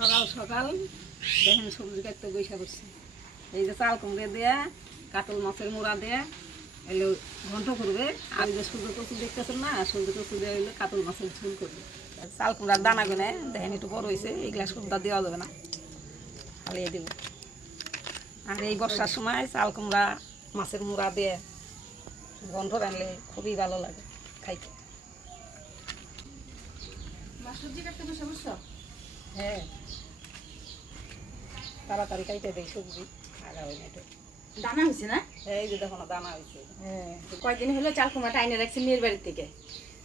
সকাল সকাল দেখেন সবজি কাটতে বৈশা করছে। এই যে চাল কুমড়ে দেয়া কাতল মাছের মোড়া দেয়া এলো ঘন্ট করবে। আর যে সূর্য কচু দেখতেছেন না, সূর্য কচু দেওয়া হইলো কাতল মাছের ঝোল করবে। চাল কুমড়ার দানা গুনে দেখেন একটু বড় হয়েছে, এইগুলা সবদা দেওয়া যাবে না, ফালিয়ে দেব। আর এই বর্ষার সময় চাল কুমড়া মাছের মোড়া দিয়ে ঘন্ট রানলে খুবই ভালো লাগে খাইতে। সবজি কাটতে বসে বসছো? হ্যাঁ, তাড়াতাড়ি খাইতে দেয় সবজি, আগা হয় না একটু। দানা হয়েছে না? এই যে দেখো না দানা হয়েছে। হ্যাঁ, কয়েকদিন হলো চাল কুমড়াটা আইনে রাখছি মেয়ের বাড়ির থেকে।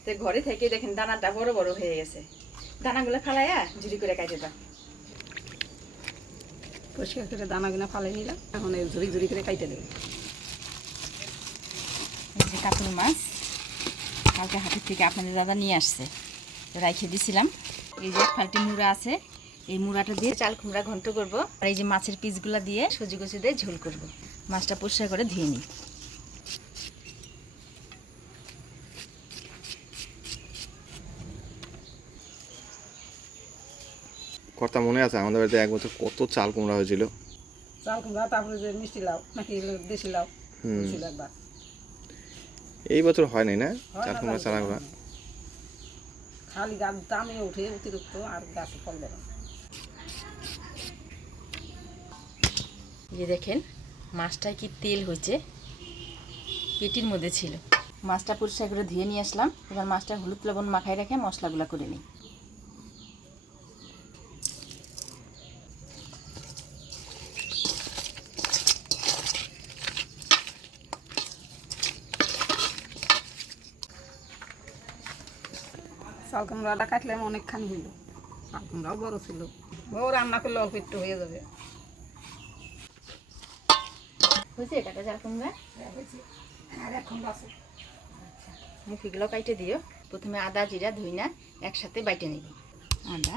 তো ঘরে থেকে দেখেন দানাটা বড় বড় হয়ে গেছে। দানাগুলো ফালাইয়া ঝুড়ি করে কাটে দাও। পরিষ্কার করে দানাগুলো ফালাই নিলাম, এখন এই ঝুড়ি ঝুড়ি করে কাইটে দেবে। এই যে কাতল মাছ কালকে হাটের থেকে আপনাদের দাদা নিয়ে আসছে, রাইখে দিছিলাম। এই যে এক ফালটি মুড়া আছে, এই মুড়াটা দিয়ে চাল কুমড়া ঘন্ট করবো। আর এই যে মাছের পিসগুলো দিয়ে সজি কচু দিয়ে ঝোল করব। মাছটা পরিষ্কার করে ধুয়ে নিই। কর্তা মনে আছে আমাদের বাড়িতে এক বছর কত চাল কুমড়া হয়েছিল? চাল কুমড়া, তারপরে যে মিষ্টি লাউ নাকি দেশি লাউ ছিল একবার। এই বছর হয় নাই না হয় চাল না, কুমড়া চারাগুলা? খালি গাছ দামে ওঠে অতিরিক্ত, আর গাছে ফল দেবে না। যে দেখেন মাছটায় কি তেল হয়েছে, পেটির মধ্যে ছিল। মাছটা পরিষ্কার করে ধুয়ে নিয়ে আসলাম। এবার মাছটা হলুদ লবণ মাখায় রেখে মশলাগুলো করে নিই। চাল কুমড়াটা কাটলাম অনেকখানি হইল, চাল কুমড়াও বড় ছিল। ও রান্না করলে অল্প একটু হয়ে যাবে। হয়েছে কাটা চাল কুমড়া? হয়েছে, আর এখন আছে। মুখিগুলো কাইটে দিও। প্রথমে আদা জিরা ধইনা একসাথে বাইটে নিব। আদা,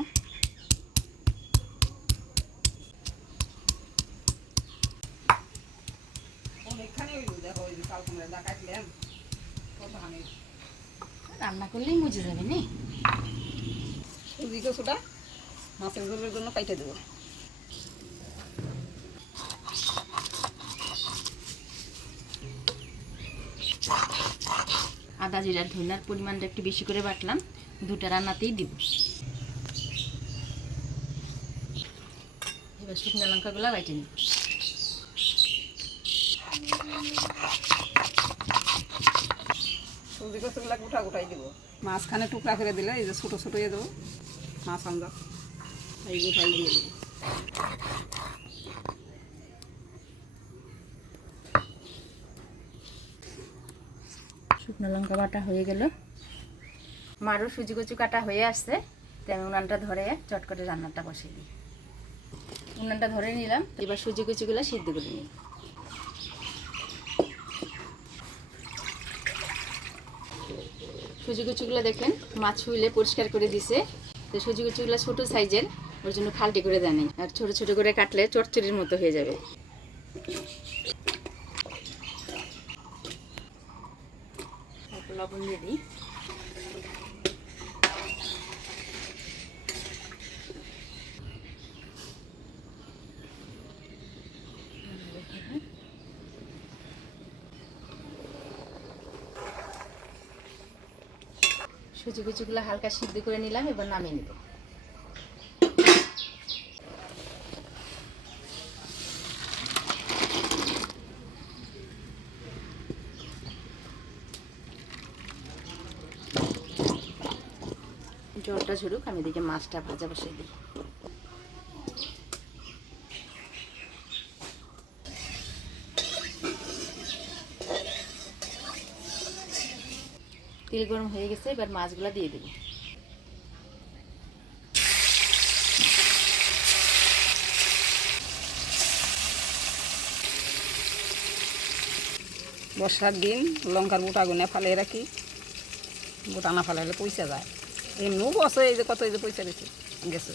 অনেকখানি হইল, দেখো ওই যে চাল কুমড়াটা কাটলাম কত হানি। রান্না করলেই বুঝে যাবে নি। সুজি কচুটা মাছের ঝোলের জন্য কাইটে দেবো। আদা জিরা ধইনার পরিমাণটা একটু বেশি করে বাটলাম, দুটা রান্নাতেই দিব। এবার শুকনো লঙ্কাগুলো বাইটে নিব। সুজি কচুগুলা গোটা গোটাই দেবো, মাঝখানে টুকরা করে দিলে এই যে ছোটো ছোটো দিয়ে দেবো মাছ আঞ্জা, এই গোটাই দিয়ে দেবো। শুকনো লঙ্কা বাটা হয়ে গেল, মারও সুজি কচু কাটা হয়ে আসছে। তাই আমি উনানটা ধরে চট করে রান্নাটা বসিয়ে দিই। উনানটা ধরে নিলাম, এবার সুজি কচুগুলো সিদ্ধ করে নিই। সুজি কচুগুলো দেখেন মাছ ছুইলে পরিষ্কার করে দিছে। তো সুজি কচুগুলো ছোটো সাইজের, ওর জন্য খালটি করে দেয় নাই। আর ছোটো ছোটো করে কাটলে চচ্চড়ির মতো হয়ে যাবে। লবণ দিয়ে দিই। সুজি কুচিগুলো হালকা সিদ্ধ করে নিলাম, এবার নামিয়ে নেব। জলটা ঝরুক, আমি এদিকে মাছটা ভাজা বসিয়ে দিই। তেল গরম হয়ে গেছে, এবার মাছগুলো দিয়ে দেব। বর্ষার দিন লঙ্কার গোটা গুনে ফালিয়ে রাখি, গোটা না ফালাইলে পয়সা যায়। এমনিও বসে এই যে কত এই যে পয়সা দিচ্ছে গেছে।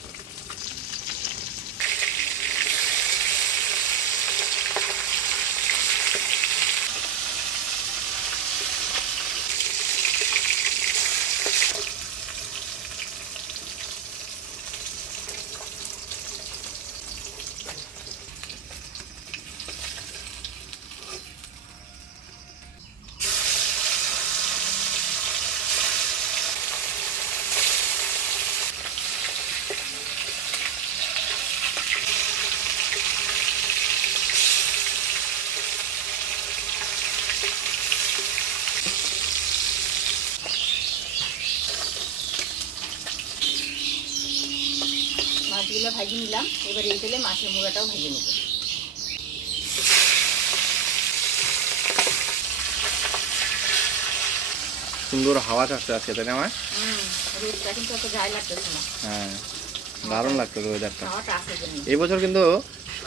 মাছগুলো ভাজি নিলাম, এবার এই তেলে মাছের মুড়াটাও ভেজে নেব। সুন্দর হাওয়া চাচ্ছে আজকে, তাই না? আমার রোদটা কিন্তু অত গায়ে লাগতেছে না, হ্যাঁ, দারুণ লাগতো ওয়েদারটা। হাওয়াটা আছে জন্য। এই বছর কিন্তু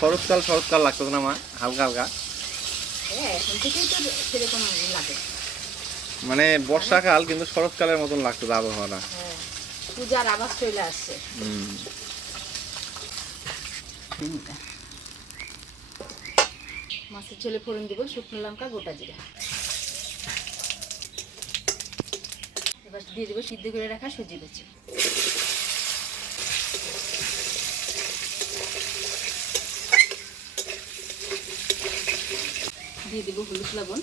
শরৎকাল লাগতো না মা, হালকা হালকা। হ্যাঁ, এখন থেকেই তো সেরকম লাগে। মানে বর্ষাকাল কিন্তু শরৎকালের মতন লাগতো আবহাওয়াটা। হ্যাঁ, পূজার আবাস চলে আসছে। মাছের ঝোলে ফোড়ন দিব শুকনো লঙ্কা, গোটা জিরা। এবার দিয়ে দেবো সিদ্ধ করে রাখা সুজি কুচি। দিয়ে দেবো হলুদ লবণ।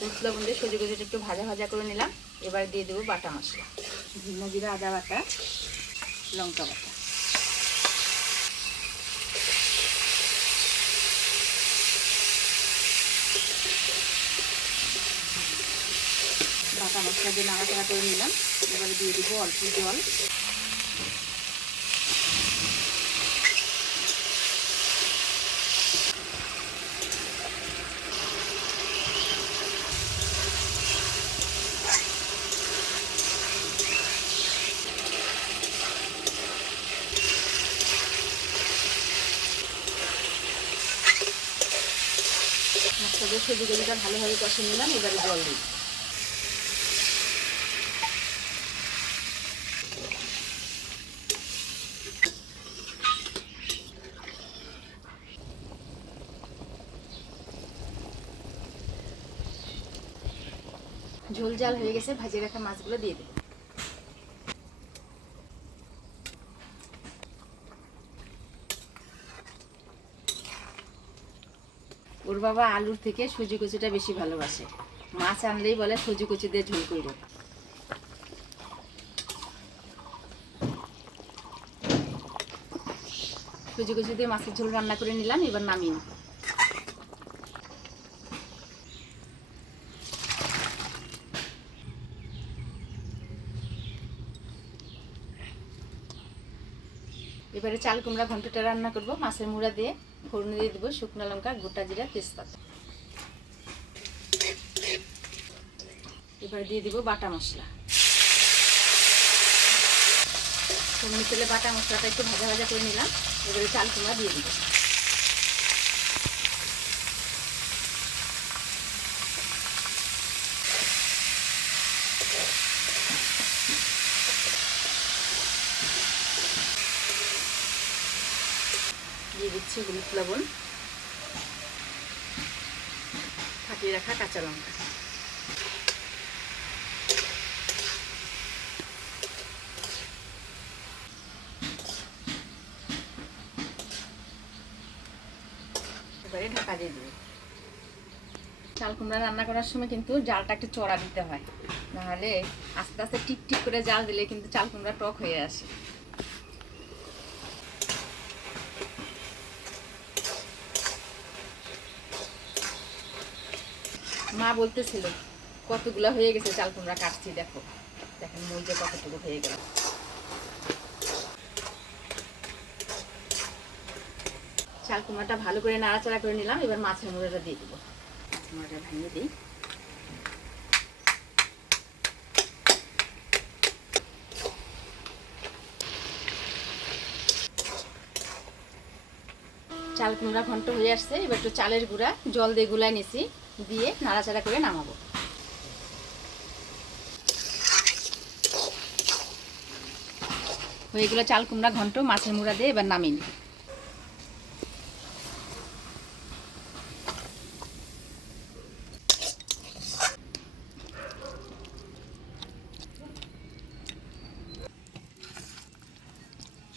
হলুদ লবণ দিয়ে সুজি কুচিটা একটু ভাজা ভাজা করে নিলাম। এবার দিয়ে দেবো বাটা মশলা, ধনিয়া জিরা আদা বাটা, লঙ্কা বাটা। বাটা মশলা দিয়ে নাড়াচাড়া করে নিলাম। এবারে দিয়ে দেবো অল্প জল। মশলা দিয়ে সুজি কুচিটা ভালোভাবে কষে নিলাম। এবারে জল দিই। ঝোল জাল হয়ে গেছে, ভাজিয়ে রাখা মাছগুলো দিয়ে দেবো। ওর বাবা আলুর থেকে সুজি কুচিটা বেশি ভালোবাসে, মাছ আনলেই বলে সুজি কুচি দিয়ে ঝোল করব। সুজি কুচি দিয়ে মাছের ঝোল রান্না করে নিলাম। এবার নামিয়ে নেব। এবারে চাল কুমড়া ঘন্টটা রান্না করব। মাছের মুড়া দিয়ে ফোড়ন দিয়ে দেবো শুকনো লঙ্কা, গোটা জিরা, তেজপাতা। এবারে দিয়ে দিব বাটা মশলা। ফোড়ন তেলে বাটা মশলাটা একটু ভাজা ভাজা করে নিলাম। এবারে চাল কুমড়া দিয়ে দিব। দিয়ে দিচ্ছি হলুদ লবণ, ফাটিয়ে রাখা কাঁচা লঙ্কা। এবারে ঢাকা দিয়ে দেবো। চাল কুমড়া রান্না করার সময় কিন্তু জালটা একটু চড়া দিতে হয়, নাহলে আস্তে আস্তে টিপ টিপ করে জাল দিলে কিন্তু চাল কুমড়া টক হয়ে আসে। মা বলতেছিল কতগুলা হয়ে গেছে চাল কুমড়া কাটছি, দেখো দেখেন মই যে কতটুকু হয়ে গেল। চাল কুমড়াটা ভালো করে নাড়াচাড়া করে নিলাম। এবার মাছের মুড়াটা দিয়ে দেবো। মাছের মুড়াটা ভেঙে দিই। চাল কুমড়া ঘন্ট হয়ে আসছে। এবার একটু চালের গুঁড়া জল দিয়ে গুলায় নিছি, দিয়ে নাড়াচাড়া করে নামাবো। হয়ে গেলো চাল কুমড়া ঘন্ট মাছের মুড়া দিয়ে। এবার নামিয়ে নিই।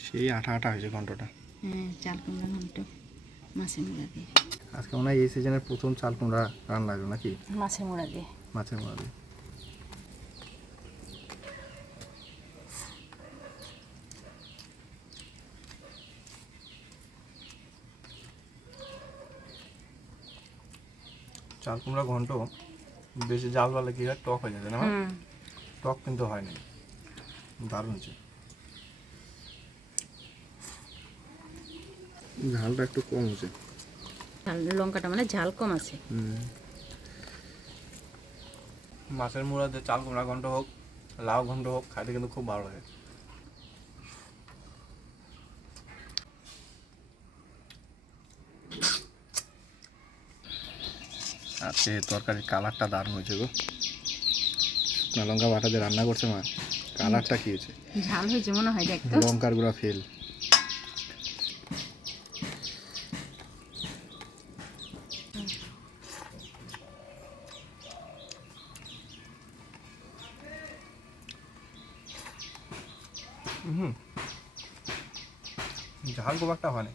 সেই আঠা আঠা হয়েছে ঘন্টটা। হ্যাঁ, চাল কুমড়া ঘন্ট মাছের মুড়া দিয়ে। আজকে মনে হয় এই সিজনের প্রথম চাল কুমড়া রান্না হলো নাকি? মাছের মুড়া দিয়ে। মাছের মুড়া দিয়ে। চাল কুমড়া ঘন্ট বেশি জাল বালে কি হয়, টক হয়ে যাবে না? টক টক কিন্তু হয়নি, দারুণ হয়েছে। ঝালটা একটু কম হচ্ছে। লঙ্কাটা মানে ঝাল কম আছে। মাছের মুড়া দিয়ে চাল কুমড়া ঘন্ট হোক, লাউ ঘন্ট হোক, খাইতে কিন্তু খুব ভালো লাগে। আজকে তরকারির কালারটা দারুণ হয়েছে গো। শুকনো লঙ্কা বাটা দিয়ে রান্না করছে মা, কালারটা কি হয়েছে, ঝাল হয়েছে মনে হয়, দেখতো। লঙ্কার গুঁড়া ফেল। ঝাল খুব একটা হয়নি,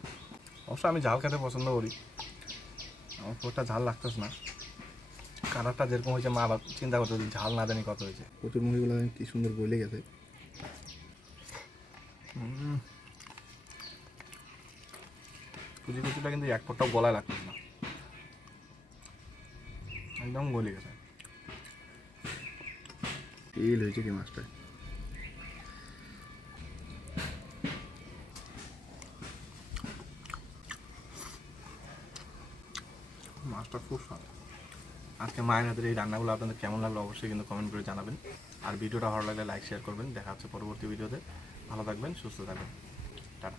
অবশ্য আমি ঝাল খেতে পছন্দ করি, আমার খুব একটা ঝাল লাগতেছে না। কালারটা যেরকম হয়েছে মা আবার চিন্তা করতে ঝাল না জানি কত হয়েছে। কচুর মুড়িগুলো কি সুন্দর গলে গেছে। কুচি কুচিটা কিন্তু এক ফোঁটাও গলায় লাগতেছে না, একদম গলে গেছে। তেল হয়েছে কি মাছটা। মাছটা খুব স্বাদ। আজকে মায়ের হাতের এই রান্নাগুলো আপনাদের কেমন লাগলো অবশ্যই কিন্তু কমেন্ট করে জানাবেন। আর ভিডিওটা ভালো লাগলে লাইক শেয়ার করবেন। দেখা হচ্ছে পরবর্তী ভিডিওতে। ভালো থাকবেন, সুস্থ থাকবেন, টাটা।